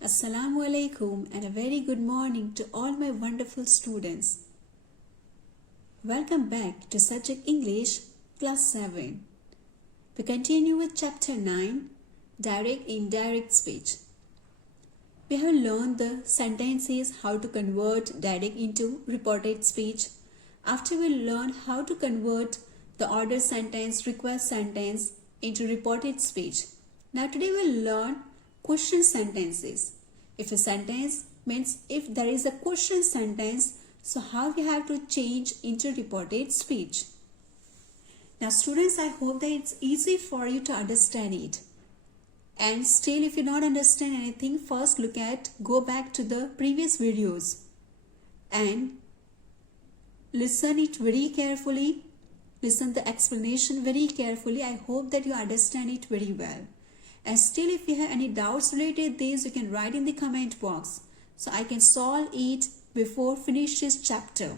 Assalamu alaikum and a very good morning to all my wonderful students. Welcome back to Subject English Class 7. We continue with Chapter 9, Direct Indirect Speech. We have learned the sentences how to convert direct into reported speech. After we learn how to convert the order sentence, request sentence into reported speech. Now today we'll learn question sentences. If a sentence means if there is a question sentence, so how we have to change into reported speech. Now students, I hope that it's easy for you to understand it. And still if you don't understand anything, first go back to the previous videos and listen it very carefully. Listen the explanation very carefully. I hope that you understand it very well. And still if you have any doubts related to this, you can write in the comment box so I can solve it before finish this chapter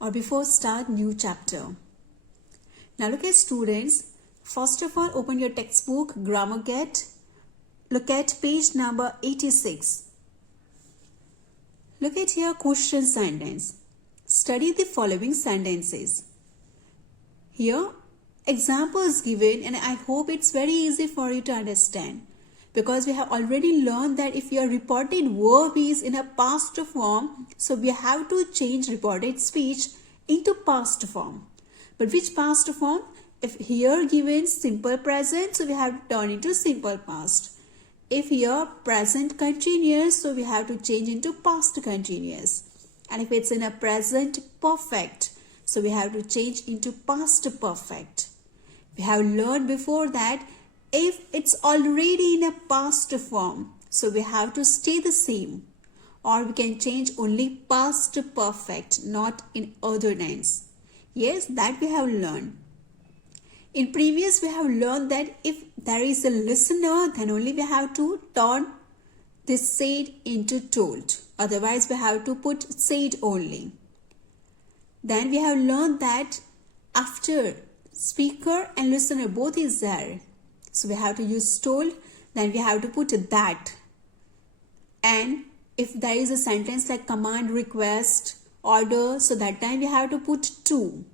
or before start new chapter. Now look at students. First of all, open your textbook, Grammar Get. Look at page number 86. Look at here question sentence. Study the following sentences. Here examples given, and I hope it's very easy for you to understand because we have already learned that if your reported verb is in a past form, so we have to change reported speech into past form. But which past form? If here given simple present, so we have to turn into simple past. If here present continuous, so we have to change into past continuous. And if it's in a present perfect, so we have to change into past perfect. We have learned before that if it's already in a past form, so we have to stay the same, or we can change only past perfect, not in other tense. Yes, that we have learned. In previous we have learned that if there is a listener, then only we have to turn this said into told. Otherwise we have to put said only. Then we have learned that after speaker and listener both is there, so we have to use told, then we have to put that. And if there is a sentence like command, request, order, so that time we have to put to.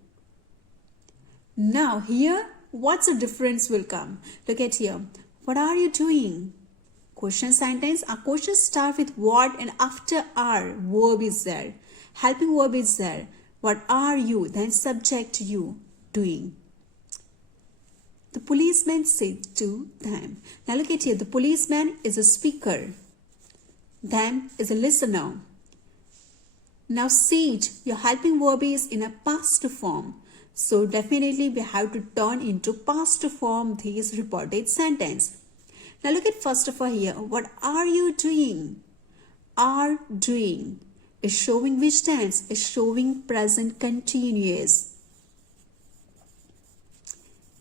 Now here what's the difference will come? Look at here. What are you doing? Question sentence. Our question start with what and after are verb is there. Helping verb is there. What are you? Then subject you doing. The policeman said to them. Now look at here. The policeman is a speaker. Them is a listener. Now said, your helping verb is in a past form. So definitely we have to turn into past form this reported sentence. Now look at first of all here. What are you doing? Are doing is showing which tense? Is showing present continuous.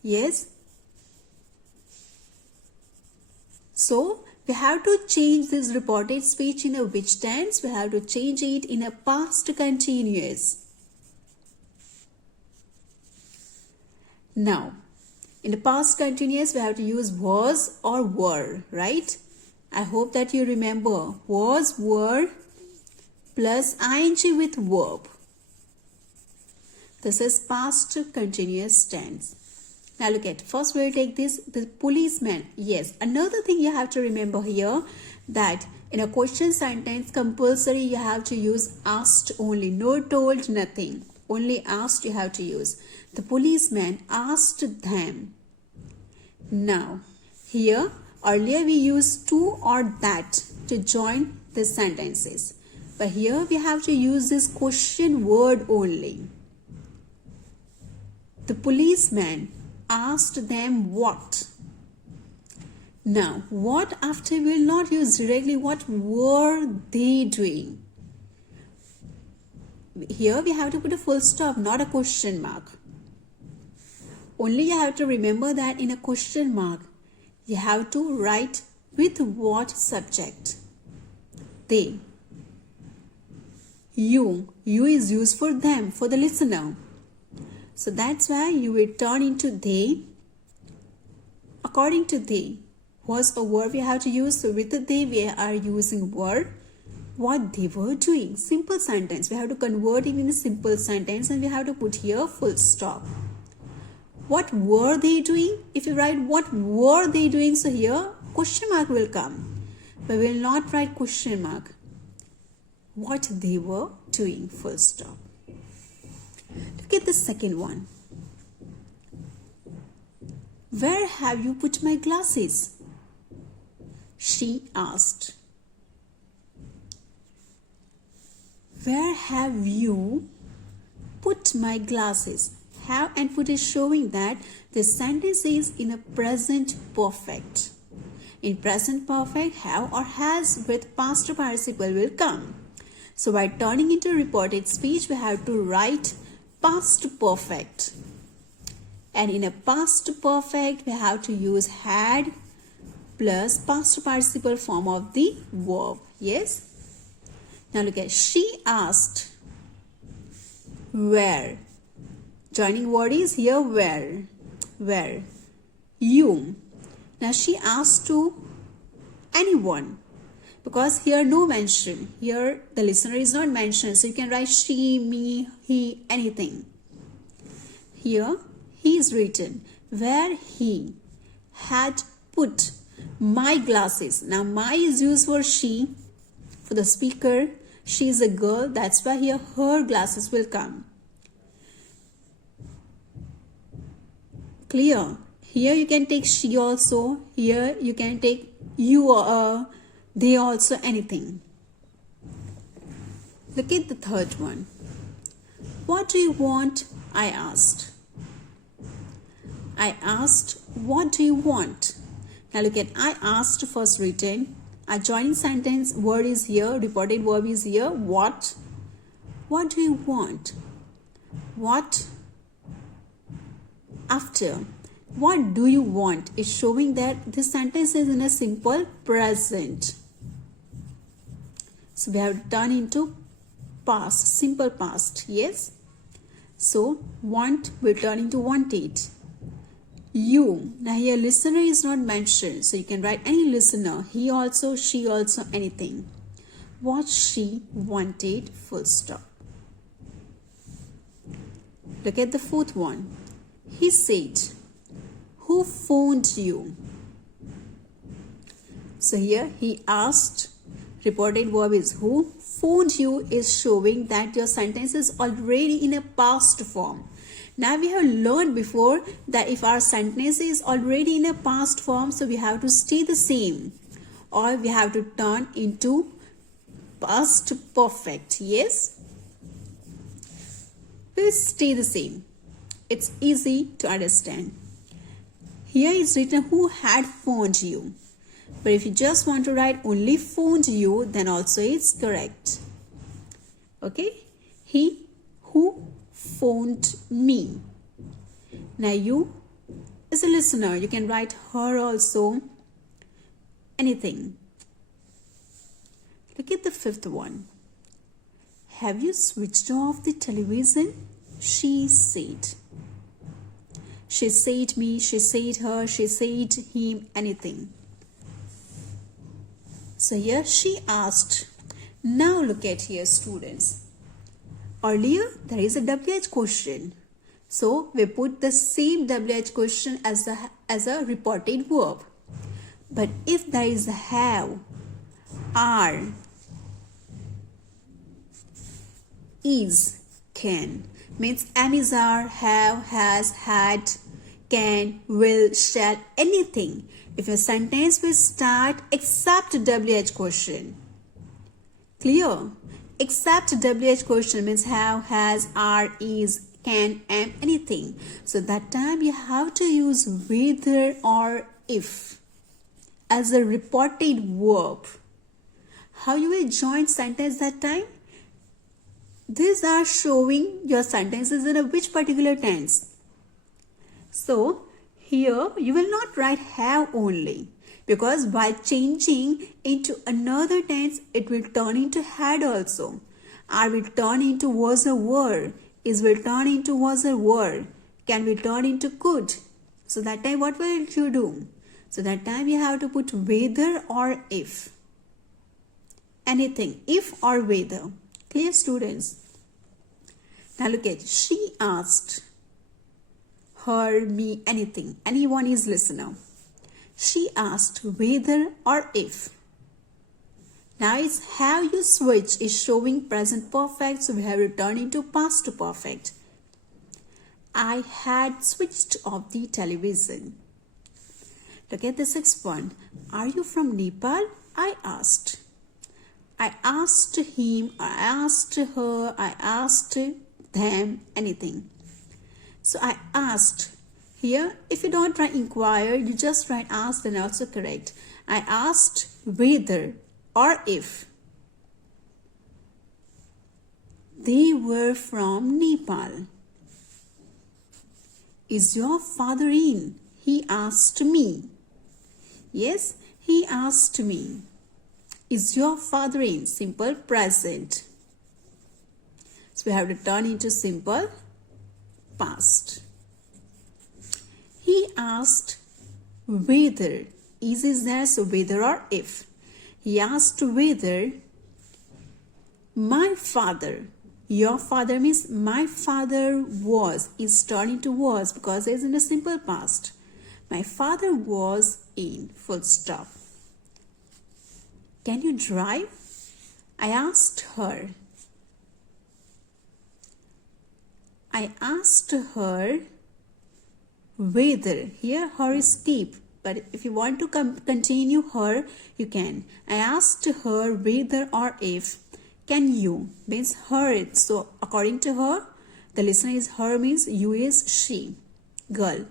Yes. So we have to change this reported speech in a which tense? We have to change it in a past continuous. Now, in the past continuous, we have to use was or were, right? I hope that you remember was, were plus ing with verb. This is past continuous tense. Now look at, first we'll take this, the policeman. Yes, another thing you have to remember here that in a question sentence, compulsory you have to use asked only, no told, nothing. Only asked you have to use. The policeman asked them. Now, here earlier we used to or that to join the sentences. But here we have to use this question word only. The policeman asked them what? Now, what after we will not use directly. What were they doing? Here we have to put a full stop, not a question mark. Only you have to remember that in a question mark, you have to write with what subject? They. You is used for them, for the listener. So that's why you will turn into they according to they. Was a verb we have to use. So with the they we are using were what they were doing. Simple sentence. We have to convert it in a simple sentence and we have to put here full stop. What were they doing? If you write what were they doing, so here question mark will come. But we will not write question mark. What they were doing, full stop. Look at the second one. Where have you put my glasses? She asked. Where have you put my glasses? Have and put is showing that the sentence is in a present perfect. In present perfect, have or has with past participle will come. So by turning into reported speech, we have to write past perfect. And in a past perfect, we have to use had plus past participle form of the verb. Yes? Now look at she asked where. Joining word is here where. Where. You. Now she asked to anyone. Because here no mention. Here the listener is not mentioned. So you can write she, me, he, anything. Here he is written where he had put my glasses. Now my is used for she. For the speaker, she is a girl. That's why here her glasses will come. Clear? Here you can take she also. Here you can take you or they also, anything. Look at the third one. What do you want? I asked. I asked, what do you want? Now look at I asked first written. A joining sentence word is here. Reported verb is here. What? What do you want? What? After. What do you want? Is showing that this sentence is in a simple present. So we have to turn into past, simple past. Yes? So want will turn into wanted. You. Now here listener is not mentioned. So you can write any listener. He also, she also, anything. What she wanted, full stop. Look at the fourth one. He said, who phoned you? So here he asked, reported verb is who. Phoned you is showing that your sentence is already in a past form. Now we have learned before that if our sentence is already in a past form, so we have to stay the same. Or we have to turn into past perfect. Yes? We'll stay the same. It's easy to understand. Here is written who had phoned you. But if you just want to write only phoned you, then also it's correct. Okay? He who phoned me. Now you is a listener. You can write her also. Anything. Look at the fifth one. Have you switched off the television? She said. She said me, she said her, she said him, anything. So here she asked. Now look at here, students. Earlier there is a WH question. So we put the same WH question as a reported verb. But if there is a have, are, is, can, means am, is, are, have, has, had, can, will, shall, anything. If a sentence will start except WH question. Clear? Except WH question means have, has, are, is, can, am, anything. So that time you have to use whether or if as a reported verb. How you will join sentence that time? These are showing your sentences in a which particular tense. So here you will not write have only, because by changing into another tense it will turn into had also. Are will turn into was or were. Is will turn into was or were. Can will turn into could. So that time what will you do? So that time you have to put whether or if. Anything, if or whether. Clear, students? Now look at, she asked her, me, anything. Anyone is listener. She asked whether or if. Now it's have you switched is showing present perfect, so we have returned into past perfect. I had switched off the television. Look at the sixth one. Are you from Nepal? I asked. I asked him, I asked her, I asked them, anything. So I asked. Here, if you don't write inquire, you just write asked, then also correct. I asked whether or if they were from Nepal. Is your father in? He asked me. Yes, he asked me. Is your father in? Simple present. So we have to turn into simple past. He asked whether. Is there, so whether or if. He asked whether my father. Your father means my father was. Is turned into was because it is in a simple past. My father was in. Full stop. Can you drive? I asked her. I asked her whether. Here her is keep. But if you want to continue her, you can. I asked her whether or if. Can you? Means her. So according to her, the listener is her means you is she. Girl.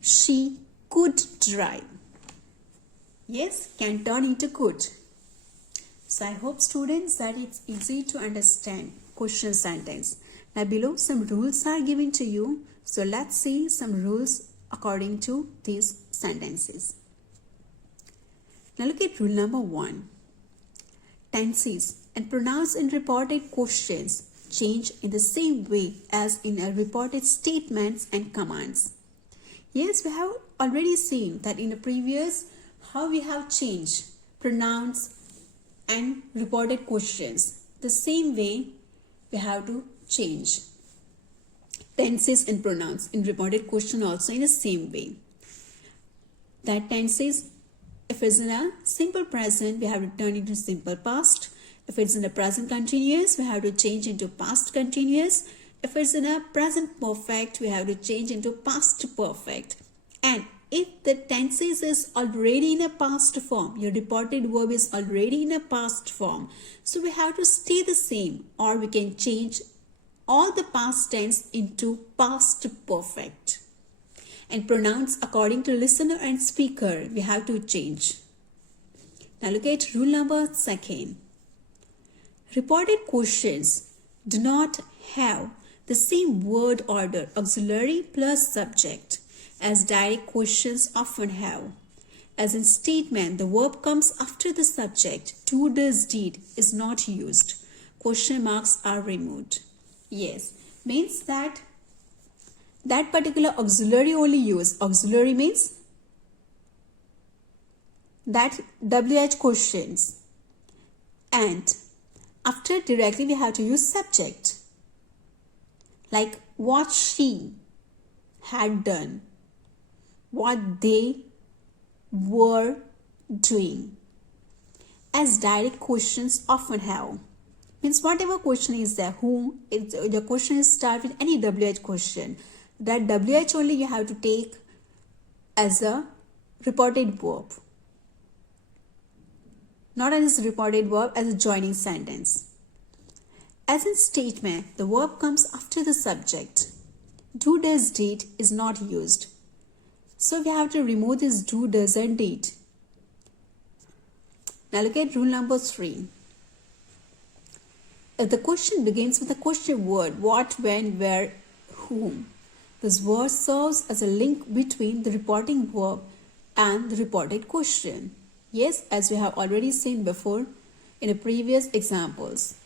She could drive. Yes, can turn into could. So I hope students that it's easy to understand question sentence. Now below some rules are given to you. So let's see some rules according to these sentences. Now look at rule number 1. Tenses and pronouns in reported questions change in the same way as in a reported statements and commands. Yes, we have already seen that in the previous how we have changed pronouns and reported questions. The same way we have to change tenses and pronouns in reported question also in the same way. That tenses, if it's in a simple present, we have to turn into simple past. If it's in a present continuous, we have to change into past continuous. If it's in a present perfect, we have to change into past perfect. And if the tenses is already in a past form, your reported verb is already in a past form, so we have to stay the same, or we can change all the past tense into past perfect. And pronouns according to listener and speaker, we have to change. Now look at rule number 2. Reported questions do not have the same word order, auxiliary plus subject, as direct questions often have. As in statement, the verb comes after the subject. Do, does, did is not used. Question marks are removed. Yes, means that particular auxiliary only used. Auxiliary means that WH questions. And after directly we have to use subject. Like what she had done. What they were doing. As direct questions often have. Means whatever question is there, who, the question is start with any WH question. That WH only you have to take as a reported verb. Not as a reported verb, as a joining sentence. As in statement, the verb comes after the subject. Do, does, did is not used. So we have to remove this do, does and did. Now look at rule number 3. If the question begins with a question word, what, when, where, whom, this word serves as a link between the reporting verb and the reported question. Yes, as we have already seen before in the previous examples.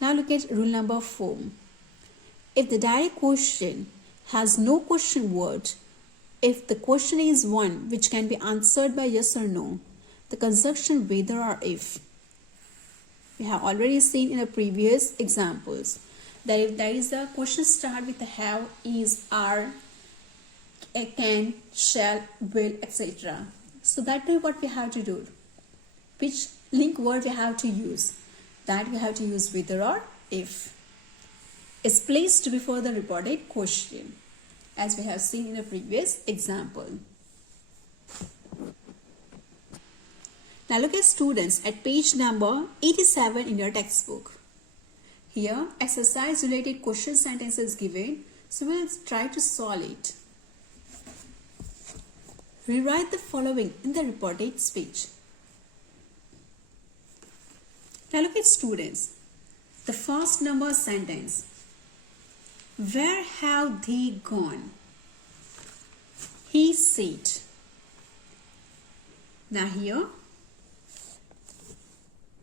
Now look at rule number 4. If the direct question has no question word, if the question is one which can be answered by yes or no, the conjunction whether or if. We have already seen in the previous examples that if there is a question start with have, is, are, can, shall, will, etc. So that is what we have to do. Which link word we have to use? That we have to use whether or if. Is placed before the reported question, as we have seen in the previous example. Now look at students at page number 87 in your textbook. Here exercise related question sentences given, so we'll try to solve it. Rewrite the following in the reported speech. Now look at students. The first number sentence. Where have they gone? He said. Now here,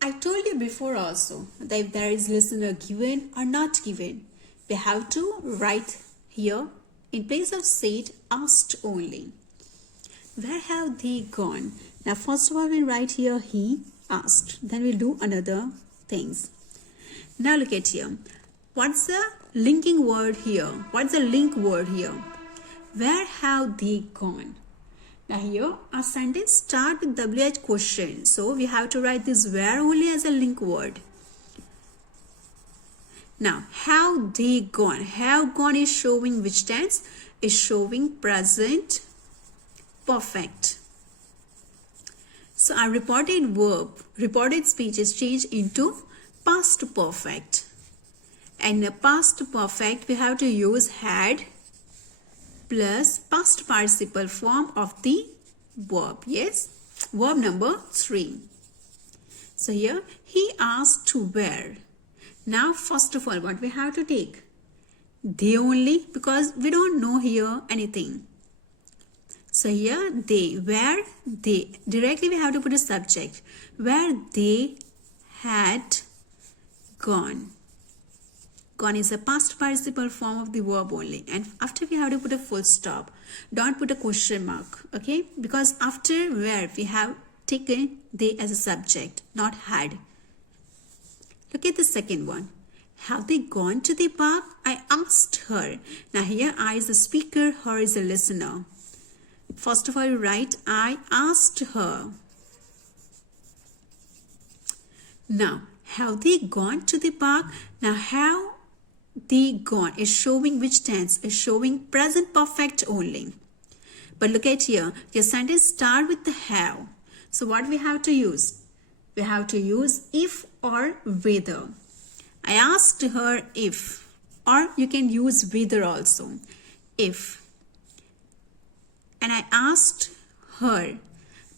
I told you before also that if there is listener given or not given, we have to write here in place of said, asked only. Where have they gone? Now first of all we'll write here he asked. Then we'll do another things. Now look at here. What's the linking word here? What's the link word here? Where have they gone? Now here our sentence start with WH question. So we have to write this where only as a link word. Now have they gone? Have gone is showing which tense? Is showing present perfect. So our reported verb, reported speech is changed into past perfect. And in past perfect, we have to use had plus past participle form of the verb. Yes, verb number 3. So here, he asked to where. Now, first of all, what we have to take? They only, because we don't know here anything. So here, they, where they. Directly we have to put a subject. Where they had gone. Gone is a past participle form of the verb only, and after we have to put a full stop. Don't put a question mark, okay? Because after where we have taken they as a subject, not had. Look at the second one. Have they gone to the park? I asked her. Now here I is the speaker, her is the listener. First of all you write I asked her. Now have they gone to the park? Now have they gone is showing which tense? Is showing present perfect only. But look at here, your sentence start with the have. So what we have to use? We have to use if or whether. I asked her if, or you can use whether also. If. And I asked her,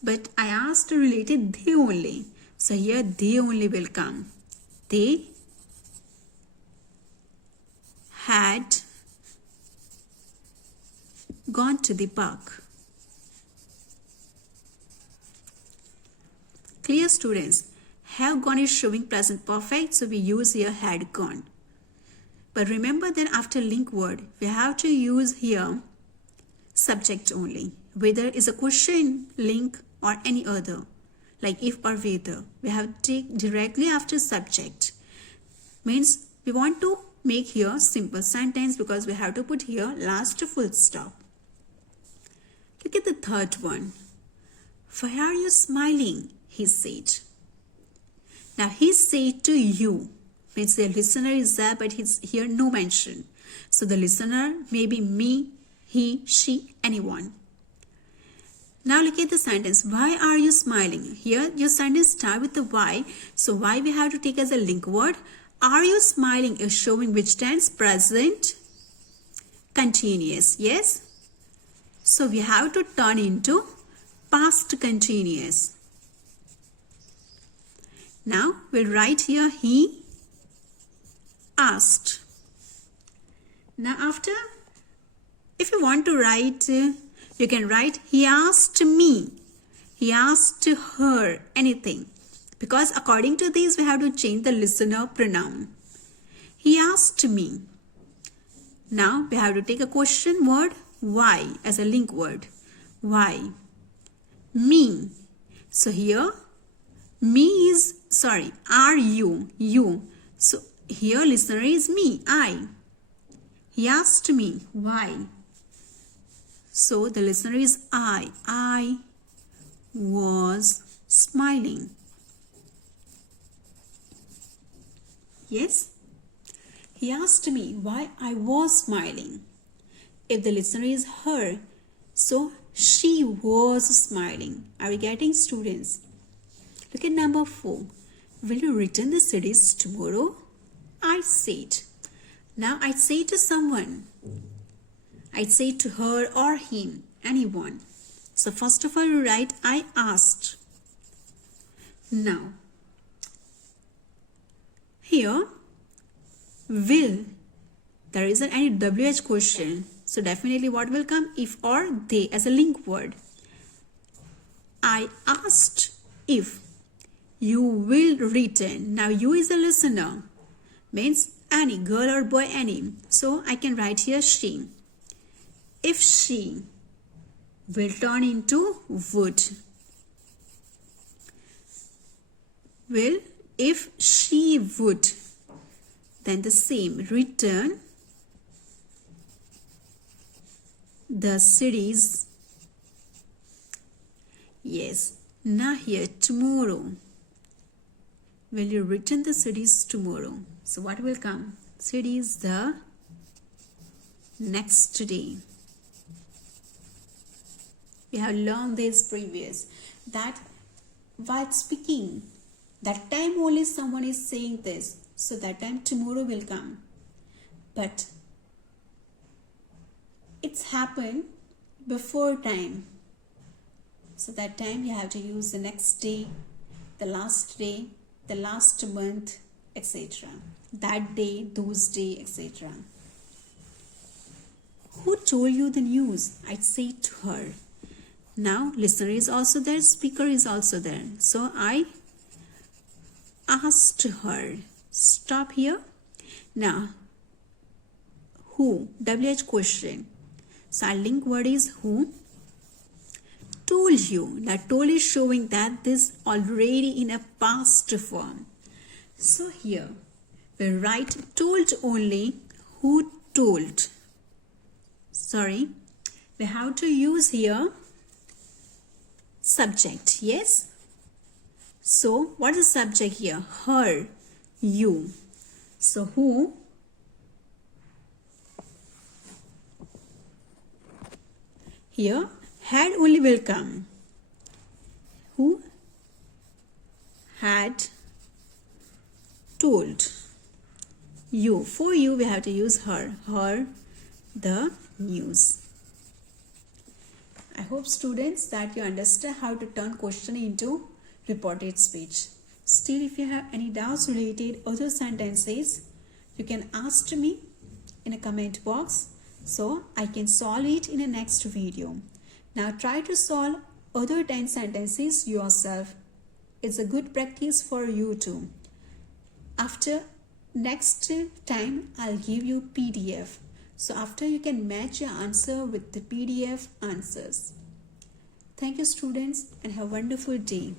but I asked related they only. So here they only will come. They had gone to the park. Clear, students? Have gone is showing present perfect, so we use here had gone. But remember that after link word, we have to use here subject only. Whether is a question, link, or any other, like if or whether. We have to take directly after subject. Means we want to make here simple sentence because we have to put here last full stop. Look at the third one. Why are you smiling? He said. Now he said to you. Means the listener is there, but he's here no mention. So the listener may be me, he, she, anyone. Now look at the sentence. Why are you smiling? Here your sentence start with the why. So why we have to take as a link word. Are you smiling is showing which tense? Present continuous. Yes. So we have to turn into past continuous. Now we'll write here he asked. Now after, if you want to write, you can write he asked me. He asked her, anything. Because according to these, we have to change the listener pronoun. He asked me. Now we have to take a question word. why as a link word. Why? Me. So here, me is, sorry, are you, you. So here listener is me, I. He asked me, why? So the listener is I. I was smiling. Yes? He asked me why I was smiling. If the listener is her, so she was smiling. Are you getting, students? Look at number 4. Will you return the CDs tomorrow? I said. Now I say to someone. I say to her or him, anyone. So first of all you write I asked. Now here will, there isn't any WH question. So definitely what will come? If or they as a link word. I asked if you will return. Now you is a listener. Means any, girl or boy, any. So I can write here she. If she will turn into would. Will, if she would. Then the same, return the series. Yes. Now here, tomorrow. Will you return the series tomorrow? So what will come? Series the next day. We have learned this previous. That while speaking, that time only someone is saying this. So that time tomorrow will come. But it's happened before time. So that time you have to use the next day, the last month, etc. That day, those day, etc. Who told you the news? I'd say to her. Now listener is also there, speaker is also there. So I asked her. Stop here. Now who? WH question. So our link word is who. Told you. Now told is showing that this already in a past form. So here we write told only. Who told? Sorry. We have to use here subject. Yes. So what is subject here? Her. You. So who? Here had only will come. Who had told you. For you we have to use her. Her the news. I hope students that you understand how to turn question into reported speech. Still, if you have any doubts related other sentences, you can ask me in a comment box so I can solve it in a next video. Now try to solve other 10 sentences yourself. It's a good practice for you too. After next time, I'll give you PDF. So after you can match your answer with the PDF answers. Thank you students and have a wonderful day.